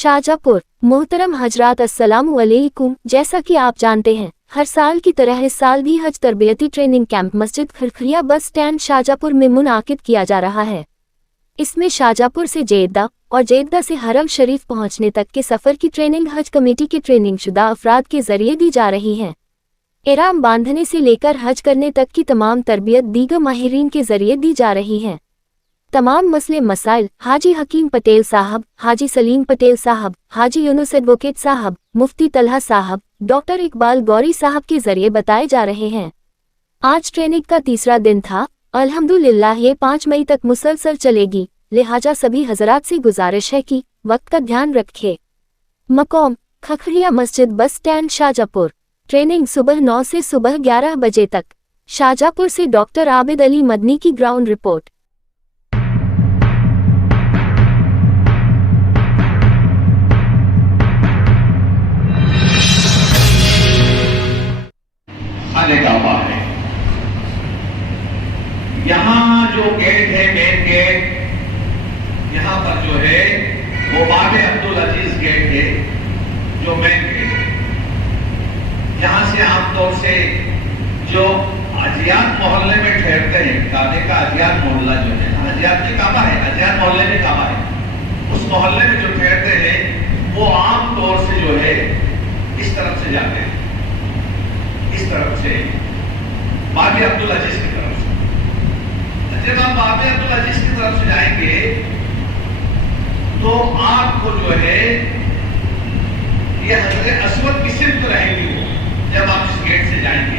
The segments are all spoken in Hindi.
शाहजहाँपुर। मोहतरम हजरात अस्सलामु अलैकुम। जैसा कि आप जानते हैं, हर साल की तरह इस साल भी हज तरबियती ट्रेनिंग कैंप मस्जिद खरखरिया बस स्टैंड शाहजहाँपुर में मुनाकिद किया जा रहा है। इसमें शाहजहाँपुर से जेद्दा और जेद्दा से हरम शरीफ पहुंचने तक के सफ़र की ट्रेनिंग हज कमेटी के ट्रेनिंग शुदा अफराद के जरिए दी जा रही है। एहराम बांधने से लेकर हज करने तक की तमाम तरबियत दीगर माहिरीन के जरिए दी जा रही है। तमाम मसले मसाइल हाजी हकीम पटेल साहब, हाजी सलीम पटेल साहब, हाजी यूनुस एडवोकेट साहब, मुफ्ती तलहा साहब, डॉक्टर इकबाल गौरी साहब के जरिए बताए जा रहे हैं। आज ट्रेनिंग का तीसरा दिन था। अल्हम्दुलिल्लाह ये 5 मई तक मुसलसल चलेगी, लिहाजा सभी हजरात से गुजारिश है कि वक्त का ध्यान रखें। मकाम खरखरिया मस्जिद बस स्टैंड शाहजहाँपुर। ट्रेनिंग सुबह 9 से सुबह 11 बजे तक। शाहजहाँपुर से डॉक्टर आबिद अली मदनी की ग्राउंड रिपोर्ट। काबा है। यहाँ जो गेट है, मेन गेट, यहाँ पर जो है वो बाबे अब्दुल अजीज गेट है, जो मेन गेट है। यहाँ से आमतौर से जो अजियात मोहल्ले में ठहरते हैं, काबे का अजियात मोहल्ला जो है, अजियात में काबा है, अजियात मोहल्ले में काबा है, उस मोहल्ले में जो ठहरते हैं वो आमतौर से जो है इस तरफ से जाते हैं, इस तरफ से बाबे अब्दुल अजीज की तरफ से। जब आप बाबे अब्दुल अजीज की तरफ से जाएंगे तो आपको जो है ये हजरे अस्वद की सिमत रहेगी। वो जब आप इस गेट से जाएंगे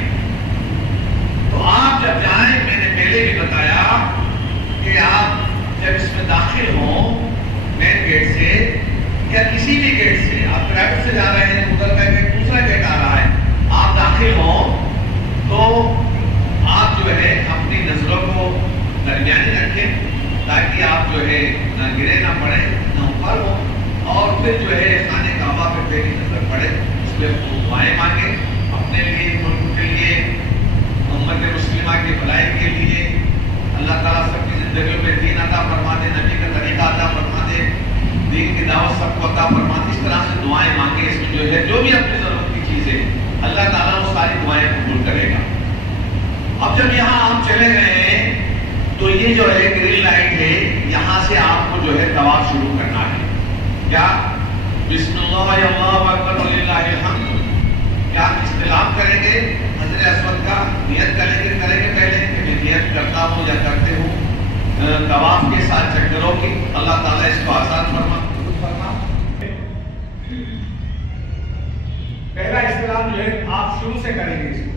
तो आप जब जाएं, मैंने पहले भी बताया कि आप जब इसमें दाखिल हो मेन गेट से या किसी भी गेट से, आप प्राइवेट से जा रहे हैं, उधर का गेट दूसरा गेट आ रहा है, आप दाखिल हो तो आप जो है अपनी नजरों को दरमियानी रखें ताकि आप जो है न गिरे ना पड़े न ऊपर हो, और फिर जो है खाने काबा पे पहली नजर पड़े, उसमें दुआएं मांगे अपने लिए, मुल्क के लिए, उम्मत मुस्लिमा की भलाई के लिए। अल्लाह ताला सबकी जिंदगी में दीन अता फरमा दे, नबी का तरीका अता फरमा दे, दीन की दावत सबको अता फरमा दे। इस तरह से दुआएं मांगे। इसमें जो है जो भी अपनी जरूरत की चीज है अल्लाह ताला वो सारी दुआएं कबूल करेगा। अब जब यहाँ आप चले गए हैं तो ये जो है ग्रीन लाइट है, यहाँ से आपको जो है तवाफ शुरू करना है। क्या बिस्मिल्लाह अल्लाहु अकबर वलिल्लाहिल हम्द, क्या आप इस्तेलाम करेंगे हजरे अस्वद का, नियत करेंगे पहले कि मैं नियत करता हूँ या करते हूँ तवाफ के 7 चक्करों की। अल्लाह ताला इसको आसान फरमा। पहला इस्तेलाम जो है आप शुरू से करेंगे इसको।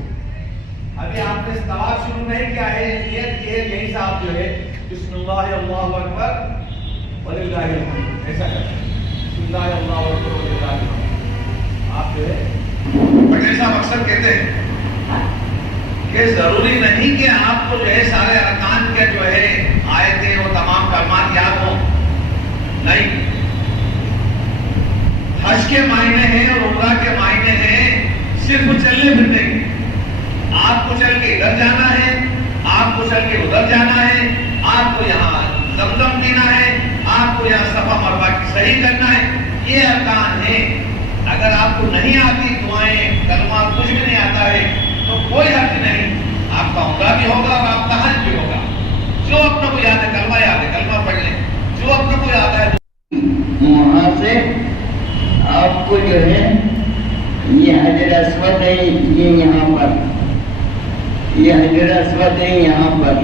अभी आपने तवाफ शुरू नहीं किया है, नियत किए यहीं से आप जो है बिस्मिल्लाह अल्लाहु अकबर वलिल्लाहिल हम्द ऐसा करते हैं। बिस्मिल्लाह अल्लाहु अकबर वलिल्लाहिल हम्द। आप जो है पटेल साहब अक्सर कहते हैं कि जरूरी नहीं कि आपको जो है सारे अरकान के जो है आयतें और तमाम कलमात याद हो, नहीं। हज के मायने हैं और उम्रा के मायने हैं सिर्फ चलने फिरने के। आपको चल के इधर जाना है, आपको चल के उधर जाना है, आपको यहाँ जमजम पीना है, आपको यहाँ सफा मरवा की सही करना है, ये अरकान है। अगर आपको नहीं आती दुआएं, कलमा कुछ भी नहीं आता है तो कोई हर्ज नहीं, आपका उम्रा भी होगा और आपका हज भी होगा। जो अपने को याद है कलमा याद है, कलमा पढ़ लें, जो अपने को याद है। वहां से आपको जो है ये हजर अस्वद है, ये यहाँ पर ये हजर अस्वद है, यहाँ पर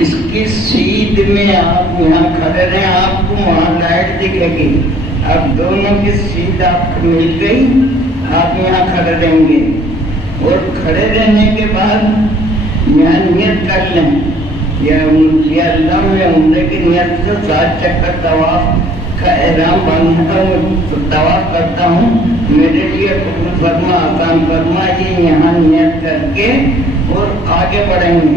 इसकी सीध में आप यहाँ खड़े रहे, आपको वहाँ लाइट दिखेगी। अब दोनों की सीध आपको मिल गई, आप यहाँ खड़े रहेंगे और खड़े रहने के बाद यहाँ नियत कर लें, या अल्लाह में उम्रे की नियत से 7 चक्कर तवाफ का एहराम बांधता हूँ, तवाफ करता हूँ, मेरे लिए कबूल फरमा, आसान फरमा। ये यहाँ नियत करके और आगे बढ़ेंगे।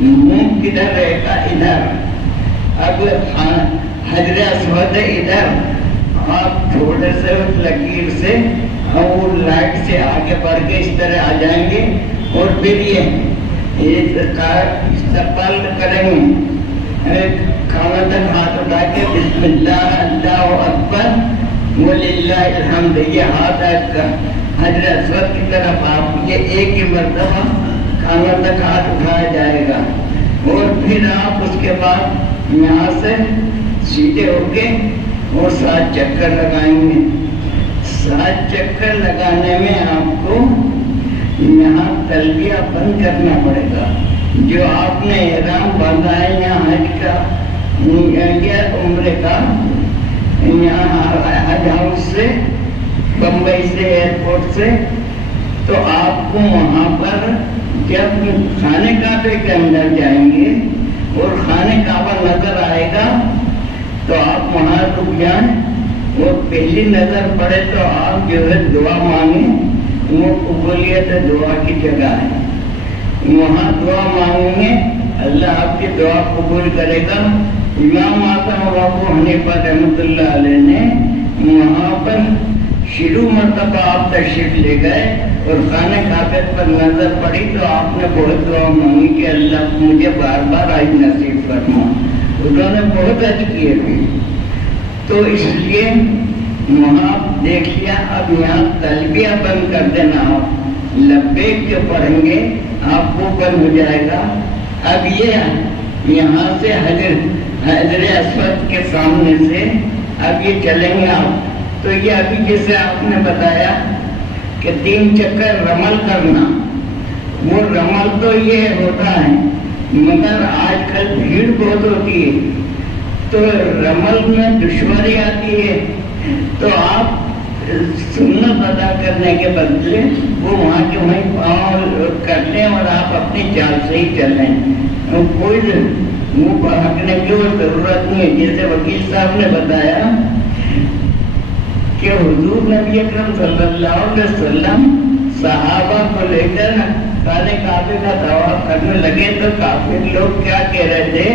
मुंह किधर रहेगा? इधर। अब हजरे अस्वद इधर, आप थोड़े से उस लकीर से और लाइट से आगे बढ़ के इस तरह आ जाएंगे और फिर ये इस्तकबाल करेंगे। खाना तक हाथ उठा के बिस्मिल्लाह अल्लाहु अकबर वलिल्लाहिल हम्द, ये हाथ हजर अस्वद की तरफ आप ये एक ही मर्तबा खाना तक हाथ उठाया जाएगा। और फिर आप उसके बाद यहाँ से सीधे होके और 7 चक्कर लगाएंगे। 7 चक्कर लगाने में आपको यहाँ तलबिया बंद करना पड़ेगा। जो आपने एहराम बांधा है यहाँ हज का या उम्रे का, यहाँ हज हाउस से बम्बई से एयरपोर्ट से, तो आपको वहाँ पर जब खाने काबे के अंदर जाएंगे और खाने काबा नजर आएगा तो आप वहाँ रुक जाएं और पहली नजर पड़े तो आप जो है दुआ मांगे। वो कबूलियत दुआ की जगह है, वहाँ दुआ मांगेंगे, अल्लाह आपकी दुआ कबूल करेगा। इमाम आज़म अबू हनीफा रहमतुल्लाह अलैह ने वहाँ पर शुरू मर्तबा आप तशरीफ ले गए और खाने काबे पर नजर पड़ी तो आपने बहुत दुआ मांगी कि अल्लाह मुझे बार बार आज नसीब फरमा। उन्होंने बहुत हज किए थे, तो इसलिए वहाँ देख लिया। अब यहाँ तलबिया बंद कर देना, आप लब्बैक जो पढ़ेंगे आपको बंद हो जाएगा। अब ये यहाँ से हजर अस्वद के सामने से अब ये चलेंगे आप, तो ये अभी जैसे आपने बताया कि 3 चक्कर रमल करना, वो रमल तो ये होता है, मगर आजकल भीड़ बहुत होती है तो रमल में दुश्वारी आती है। तो आप सुन्नत अदा करने के बदले वो वहाँ के वहीं पाँव कर लें और आप अपनी चाल से ही चलें, कोई मुँह भागने की जरूरत नहीं है। जैसे वकील साहब ने बताया कि हुजूर नबी अकरम सल्लल्लाहु अलैहि वसल्लम सहाबा को लेकर खाने काबे का तवाफ करने लगे तो काफिर लोग क्या कह रहे थे,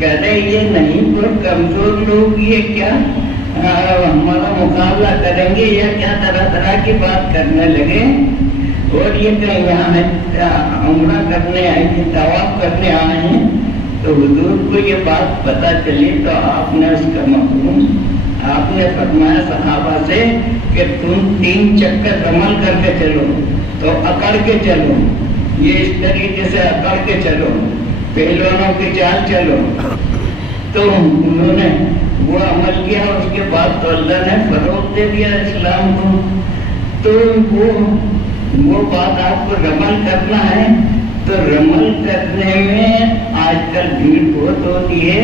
कह रहे ये नहीं कोई कमजोर लोग ये क्या हमारा मुकाबला करेंगे या क्या तरह तरह की बात करने लगे। और ये कहीं यहाँ उम्रा करने आए थे, तवाफ करने आए हैं, तो हुजूर को ये बात पता चली तो आपने उसका मफहूम आपने फरमाया सहाबा से कि तुम 3 चक्कर रमल करके चलो, तो अकड़ के चलो, ये इस तरीके से अकड़ के चलो, पहलवानों की चाल चलो। तो उन्होंने वो अमल किया, उसके बाद तो अल्लाह ने फरोग दे दिया इस्लाम को। तो वो बात आपको रमल करना है, तो रमल करने में आजकल भीड़ बहुत होती है,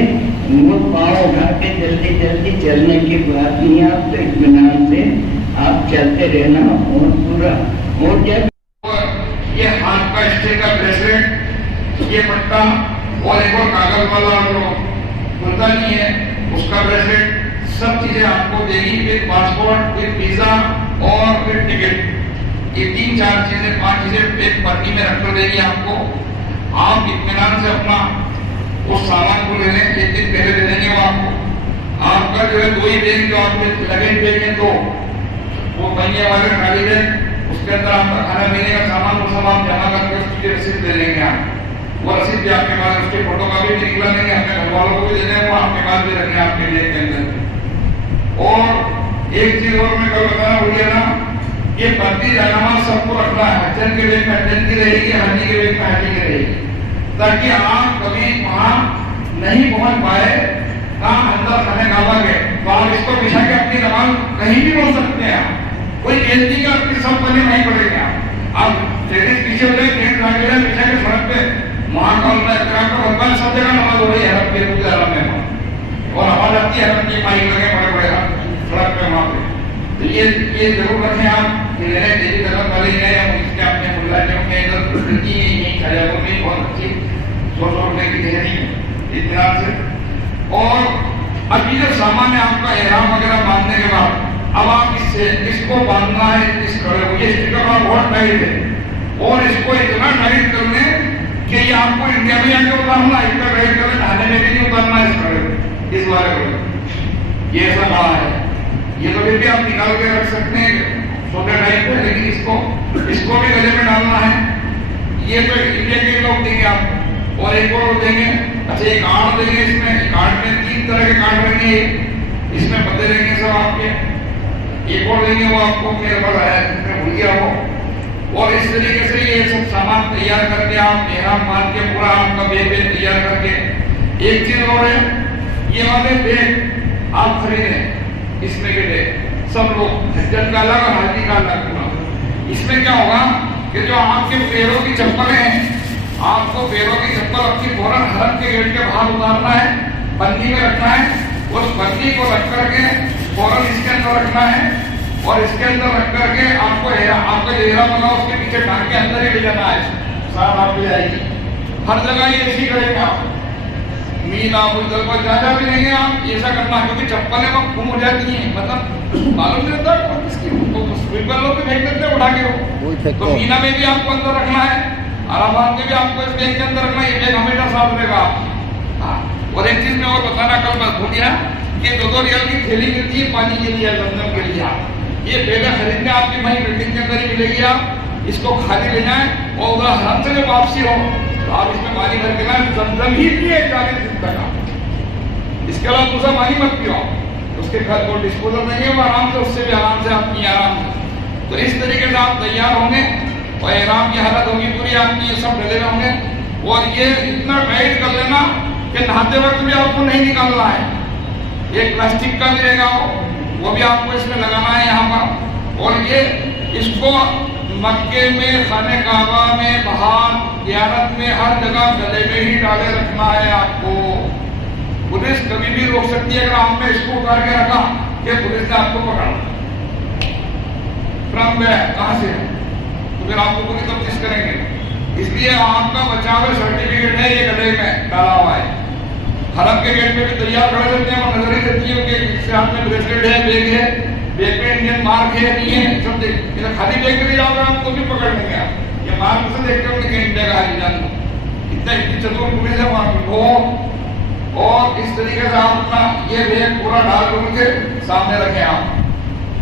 वो पाँव उठा के जल्दी जल्दी चलने की बात नहीं है। आप तो इत्मीनान से आप चलते रहना और पूरा। और जब ये हाथ का स्टील का ब्रेसलेट, ये पट्टा और एक और कागज वाला जो होता नहीं है उसका ब्रेसलेट, सब चीजें आपको देगी। फिर पासपोर्ट, फिर वीजा और फिर टिकट, ये 3-4 चीजें 5 चीजें एक पन्नी में रख कर देगी आपको। आप इत्मीनान से अपना उस सामान को ले लें, 1 दिन पहले दे देंगे वो आपको। आपका जो है 2 ही बैग जो आपके लगेज बैग है, तो वो पहिए वाले खाली है, उसके अंदर आपका खाना पीने का सामान वो सब आप जमा करके उसकी रसीद दे देंगे। आप वो रसीद भी आपके पास, उसकी फोटो कॉपी भी निकला देंगे, अपने घर वालों को भी दे देंगे, वो आपके पास भी रखेंगे आपके बैग के अंदर। और एक चीज और मैं कल बताना भूल गया ना, ये भर्ती जायनामाज सबको रखना है। हजन के बैग में हजन की रहेगी, हाजी के बैग में हाजी की रहेगी, ताकि आप कभी वहां नहीं पहुंच पाए कहाँ अंदर खाने काबा के, तो आप इसको बिछा के अपनी नमाज कहीं भी बोल सकते हैं। कोई गेंदी का अपनी सब पहले नहीं पड़ेगा। आप लेडीज पीछे हो जाए, जेंट्स आगे जाए, बिछा के सड़क पे महाकाल में भगवान सब जगह नमाज हो रही है, हरम के पूजा हरम में, और आवाज आती है हरम की माइक लगे बड़े बड़े सड़क पे वहां पे। तो ये जरूर रखें आप देवी धर्म वाले हैं, इसके अपने मुल्लाजों के यही खड़े होंगे, बहुत अच्छी सोच की तैयारी इतना से। और अभी जो सामान है आपका एहराम वगैरह बांधने के बाद, अब आप इसको बांधना है, इस खड़े हो, ये स्टिकर आप बहुत टाइट है, और इसको इतना टाइट कर लें कि ये आपको इंडिया में आके उतारना, इतना टाइट कर लें, ढाने में भी नहीं उतारना इस खड़े, इस वाले को। ये ऐसा बड़ा है, ये तो फिर भी आप निकाल के रख सकते हैं छोटे टाइप पे, लेकिन इसको भी गले में डालना है। ये तो इंडिया के लोग देंगे आप, और एक और देंगे। अच्छा, एक कार्ड देंगे, इसमें कार्ड में 3 तरह के कार्ड रहेंगे, इसमें पते रहेंगे सब आपके। एक और देंगे, वो आपको मेरे पास आया, मैं भूल गया वो। और इस तरीके से ये सब सामान तैयार करके आप एहराम मान के पूरा आपका बैग तैयार करके। एक चीज और है, ये वाले बैग आप खरीदें, इसमें के बैग सब लोग, हज्जत का अलग और हाजी का अलग पूरा। इसमें क्या होगा कि जो आपके पैरों की चप्पल है, आपको पैरों की चप्पल अपनी फौरन हरम के गेट के बाहर उतारना है, बंदी में रखना है। उस बंदी को रख करके फौरन इसके अंदर रखना है, और इसके अंदर रख करके आपको आपका जो एहराम बना उसके पीछे टांग के अंदर ही ले जाना है, साथ आप ले जाएगी। हर जगह ये ऐसी करेंगे आप, मीना मुद्दल पर ज्यादा भी नहीं है आप ऐसा करना, क्योंकि चप्पलें वक्त गुम हो जाती हैं, मतलब मालूम नहीं होता किसकी, तो स्वीपर लोग भी फेंक देते हैं उठा के वो। तो मीना में भी आपको अंदर रखना है, अराफात में भी आपको इस बैग के अंदर रखना है, ये बैग हमेशा साथ रहेगा। हाँ, और एक चीज मैं और बताना, कल मैं भूल गया कि 2-2 रियाल की थैली मिलती है पानी के लिए, जमजम के लिए। ये बैग खरीदने आपकी वही बिल्डिंग के अंदर ही मिलेगी, आप इसको खाली ले जाएं, और उधर हरम से जब वापसी हो तो आप इसमें पानी भर के ना जमजम ही पिए 40 दिन तक आप, इसके अलावा दूसरा पानी मत पियो। उसके घर को डिस्पोजल नहीं है, वो आराम से उससे भी आराम से आप पिए आराम से। तो इस तरीके से आप तैयार होंगे और एहराम की हालत होगी पूरी आपकी, ये सब डले होंगे। और ये इतना टाइट कर लेना कि नहाते वक्त भी आपको नहीं निकालना है। एक प्लास्टिक का भी रहेगा वो भी आपको इसमें लगाना है यहाँ पर। और ये इसको मक्के में, खाने काबा में, बाहर ज़ियारत में, हर जगह गले में ही डाले रखना है आपको। पुलिस कभी भी रोक सकती है अगर आपने इसको उतार के रखा कि पुलिस ने आपको पकड़ा, फ्रॉम गया कहाँ से, तो फिर आपको पूरी तफ्तीश करेंगे। इसलिए आपका बचाव सर्टिफिकेट है ये गले में डाला हुआ है। हरम के गेट में भी तैयार खड़े रहते हैं, और नजर ही रहती है कि इससे हाथ में ब्रेसलेट है, बैग है, बैग में इंडियन मार्क है नहीं है, सब देख। खाली बैग में जाओगे आप तो भी पकड़ लेंगे आप, ये मार्क से देखते होंगे कि इंडिया का हाली जान इतना इतनी चतुर पुलिस है वहाँ की वो। और इस तरीके से आप अपना ये बैग पूरा डाल के सामने रखें आप।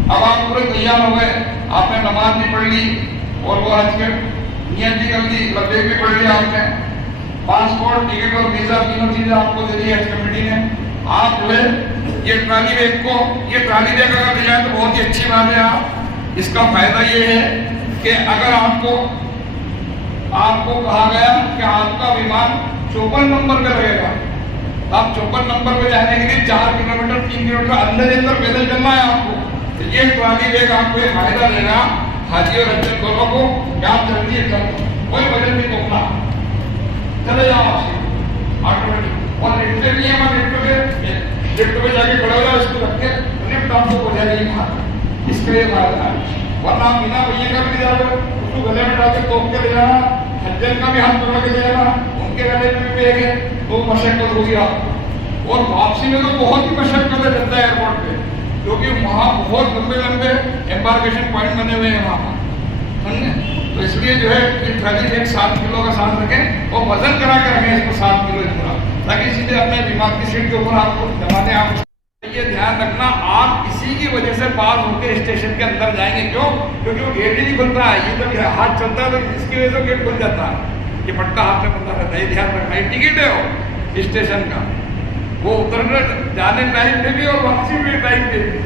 अब आप पूरे तैयार हो गए, आपने नमाज भी पढ़ ली और वो हज के नियत भी कर दी, बैग भी पढ़ लिया आपने, पासपोर्ट, टिकट और वीजा तीनों चीजें आपको दे दी हज कमेटी ने। आप जो है ये ट्रॉली बैग को, ये ट्रॉली बैग अगर ले जाए तो बहुत ही अच्छी बात है। आप इसका फायदा ये है कि अगर आपको कहा गया कि आपका विमान 54 नंबर पे रहेगा, आप 54 नंबर पे जाने के लिए 4 किलोमीटर 3 किलोमीटर अंदर पैदल चलना है आपको, तो ये ट्रॉली बैग आपको ये फायदा देगा हाजी और हज्जत दोनों को कि आप जल्दी चलो, कोई वजन नहीं तोड़ना, चले जाओ ऑटोमेटिक। और लिफ्ट नहीं है, लिफ्ट पे जाके खड़े हो जाओ, इसको रख के लिफ्ट आपको हो जाएगी बाहर, इसके लिए फायदा है। वरना आप बिना भैया का भी जाओगे, उसको गले में डाल के तोप के ले जाना, हज्जत का भी हाथ पकड़ के ले जाना, उनके गले में भी बैग है, तो मशक्कत होगी आपको। और वापसी में तो बहुत ही मशक्कत है जनता एयरपोर्ट पे, क्योंकि वहाँ बहुत लंबे लंबे एम्बार्केशन पॉइंट बने हुए हैं वहाँ पर, समझे। तो इसलिए जो है ट्रॉली बैग 7 किलो का साथ रखें और वजन करा के रखें इसको 7 किलो इतना, ताकि सीधे अपने दिमाग की सीट के ऊपर आपको जमाने। आप ये ध्यान रखना, आप इसी की वजह से पास होकर स्टेशन के अंदर जाएंगे। क्यों? क्योंकि वो गेट ही नहीं खुलता है, ये जब हाथ चलता है तो इसकी वजह से गेट खुल जाता है, ये पट्टा हाथ में बंधा रहता है, ये ध्यान रखना। ये टिकट है वो स्टेशन का, वो उतरने जाने टाइम पे भी और वापसी भी टाइम पे भी।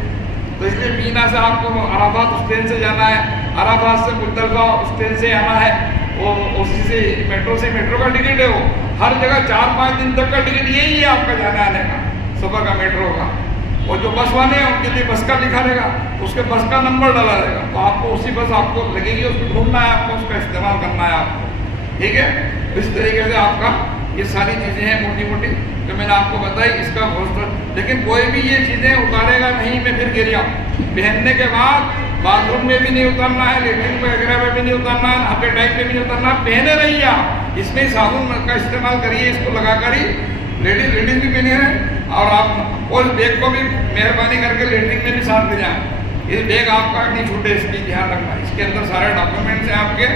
तो इसलिए मीना से आपको अराफात उस ट्रेन से जाना है, अराफात से मुज़दलिफा उस ट्रेन से आना है, वो उसी से मेट्रो का टिकट है वो। हर जगह 4-5 दिन तक का टिकट यही है आपका जाने आने का, सुबह का मेट्रो का। और जो बस वाले हैं उनके लिए बस का लिखा रहेगा, उसके बस का नंबर डाला रहेगा, तो आपको उसी बस आपको लगेगी, उसको ढूंढना है, आपको उसका इस्तेमाल करना है आपको, ठीक है। इस तरीके से आपका ये सारी चीज़ें हैं मोटी मोटी जो मैंने आपको बताई, इसका बहुत। लेकिन कोई भी ये चीज़ें उतारेगा नहीं, मैं फिर कह रहा हूँ, पहनने के बाद बाथरूम में भी नहीं उतारना है, लेटरिन वगैरह में भी नहीं उतारना है, नहाते टाइम में भी नहीं उतारना, पहने रहिए आप। इसमें साबुन का इस्तेमाल करिए, इसको लगाकर ही लेडीज भी पहने हैं। और आप और बैग को भी मेहरबानी करके लेटरिन में भी साथ ले जाएं, ये बैग आपका नहीं छूटे, इसकी ध्यान रखना। इसके अंदर सारे डॉक्यूमेंट्स हैं आपके,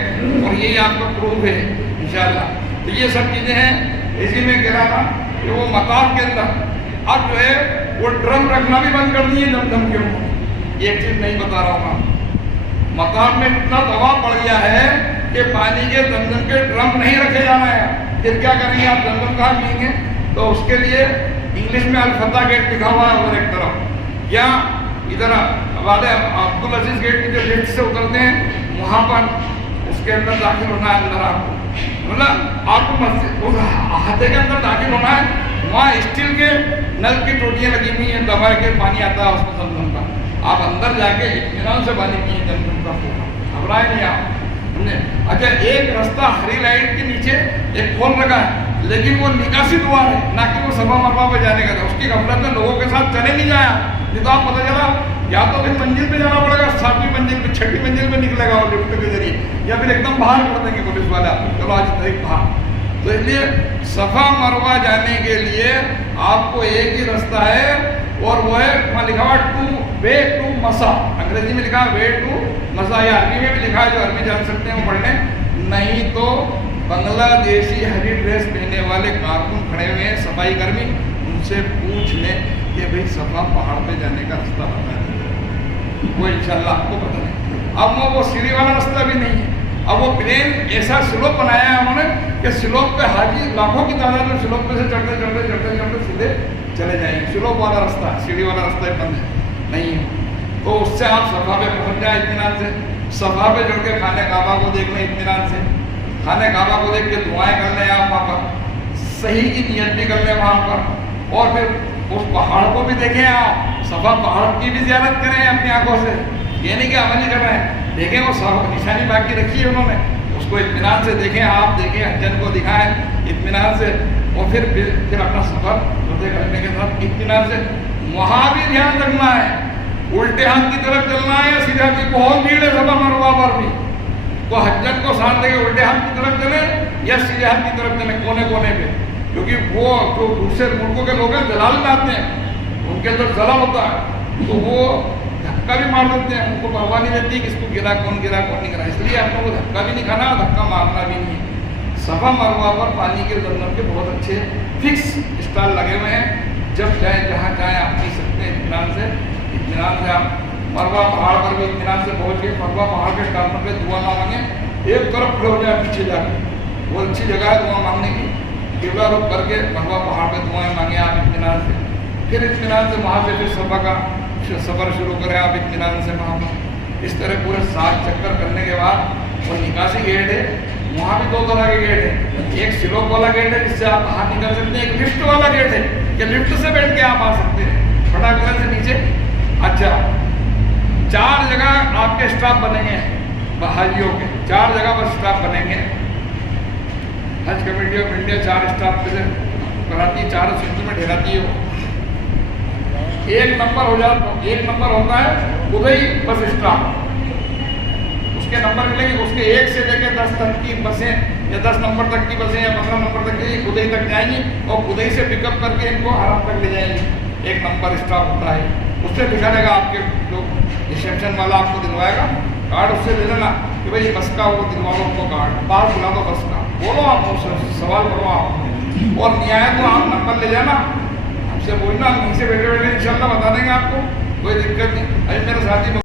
और यही आपका प्रूफ है इंशाल्लाह। तो ये सब चीज़ें हैं। इसी में कह रहा था कि वो मकाम के अंदर अब जो है वो ड्रम रखना भी बंद कर दिए जमजम के ऊपर। एक चीज़ नहीं बता रहा हूँ मैं, मकाम में इतना दबाव पड़ गया है कि पानी के जमजम के ड्रम नहीं रखे जाना है। फिर क्या करेंगे आप, जमजम कहाँ पिएंगे? तो उसके लिए इंग्लिश में अल-फतह गेट लिखा हुआ है उधर एक तरफ, या इधर वाले अब्दुल अजीज गेट की जो लिफ्ट से उतरते हैं वहाँ पर, उसके अंदर दाखिल होना है। अंदर आपको मतलब आपको मस्जिद उस अहाते के अंदर दाखिल होना है। वहाँ स्टील के नल की टोटियाँ लगी हुई हैं, दबा के पानी आता है उसमें जमजम का। आप अंदर जाके इत्मीनान से पानी पिए जमजम का, घबराए नहीं आप। अच्छा, एक रास्ता हरी लाइट के नीचे एक खोल रखा है, लेकिन वो निकासी द्वार है, ना कि वो सफा मरवा पे जाने का था। उसकी गफलत में लोगों के साथ चले नहीं जाया, नहीं तो आप पता चला या तो फिर मंजिल पे जाना पड़ेगा, 7वीं मंजिल पे 6ठी मंजिल पे निकलेगा वो लिफ्ट के जरिए, या फिर एकदम बाहर कर देंगे पुलिस वाले आपको, चलो आज तक बाहर। तो इसलिए सफा मरवा जाने के लिए आपको एक ही रास्ता है, और वो है वहाँ लिखा हुआ वे टू मसा, अंग्रेजी में लिखा है वे टू मसा, या अरबी में भी लिखा है, जो अरबी जान सकते हैं वो पढ़ लें। नहीं तो बांग्लादेशी हरी ड्रेस पहने वाले कारकुन खड़े हुए हैं, सफाई कर्मी, उनसे पूछ लें कि भाई सफा पहाड़ पे जाने का रास्ता बता दें, वो इंशाल्लाह आपको पता नहीं। अब वो सीढ़ी वाला रास्ता भी नहीं है, अब वो प्लेन ऐसा स्लोप बनाया है उन्होंने कि स्लोप पे हाजी लाखों की तादाद में स्लोप पे से चढ़ते चढ़ते चढ़ते चढ़ते सीधे चले जाएंगे। स्लोप वाला रास्ता है, सीढ़ी वाला रास्ता बंद है नहीं है। तो उससे आप सफा पे पहुंच जाए इत्मीनान से, सफा पे चढ़ के खाने काबा को देख लें इत्मीनान से, खाने काबा को देख के दुआएं कर लें आप वहाँ पर, सही की नियत भी कर लें वहाँ पर, और फिर उस पहाड़ को भी देखें आप, सफा पहाड़ की भी ज़ियारत करें अपनी आंखों से, ये नहीं कि अमल नहीं कर रहे हैं, देखें वो सब निशानी बाकी रखी है उन्होंने, उसको इत्मीनान से देखें आप, देखें हज्जन को दिखाएं इत्मीनान से, और फिर अपना सफर रोज़े करने के साथ इत्मीनान से। वहाँ भी ध्यान रखना है, उल्टे हाथ की तरफ चलना है या सीधे हाथ की, बहुत भीड़ है सफा मरवा पर भी, तो हज्जन को साथ लेके उल्टे हाथ की तरफ चले या सीधे हाथ की तरफ चले, कोने कोने पे, क्योंकि वो जो दूसरे मुल्कों के लोग हैं जलाल में आते हैं, उनके अंदर जला होता है, तो वो धक्का भी मार देते हैं, उनको परवाह नहीं रहती किसको गिरा कौन नहीं गिरा, इसलिए आप लोगों को धक्का भी नहीं खाना, धक्का मारना भी नहीं है। सफा मरवा पर पानी के जमजम के बहुत अच्छे फिक्स स्टॉल लगे हुए हैं, जब चाहे जहाँ चाहे आप पी सकते हैं इत्मीनान से आप मरवा पहाड़ पर भी इत्मीनान से पहुँच के मरवा पहाड़ के स्टॉल पर दुआ ना मांगे, एक तरफ खड़े हो जाए पीछे जाके, वो अच्छी जगह है दुआ मांगने की, किबला रुख करके मरवा पहाड़ पर दुआएं मांगे आप इत्मीनान से, फिर इत्मीनान से वहाँ से फिर सफा का सफ़र शुरू करें आप इत्मीनान से वहाँ पर। इस तरह पूरे 7 चक्कर करने के बाद वो निकासी गेट है, वहाँ भी 2 तरह के गेट है, एक स्लोप वाला गेट है जिससे आप बाहर निकल सकते हैं, एक लिफ्ट वाला गेट है कि लिफ्ट से बैठ के आप आ सकते हैं फटाक से नीचे। अच्छा, 4 जगह आपके स्टाफ बनेंगे हाजियों के, 4 जगह पर स्टाफ बनेंगे। हज कमेटी ऑफ इंडिया 4 स्टाफ से कराती है, 4 सूत्र में ठहराती है वो। एक नंबर होता है उदय बस स्टॉप, उसके नंबर मिलेंगे, उसके 1 से लेकर 10 तक की बसें या 10 नंबर तक की बसें या 15 नंबर तक की उदय तक जाएंगी, और उदय से पिकअप करके इनको हरम तक ले जाएंगे। 1 नंबर स्टॉप होता है, उससे दिखा देगा आपके जो रिसेप्शन वाला आपको दिलवाएगा कार्ड, उससे ले लेना कि भाई बस का वो दिलवा लो उनको कार्ड, बाहर बुला दो बस का, बोलो आप उससे सवाल करो आप, और न्याय तो आप नंबर ले जाना, हमसे बोलना, हम नीचे बैठे इंशाल्लाह बता देंगे आपको, कोई दिक्कत नहीं। अभी मेरे साथी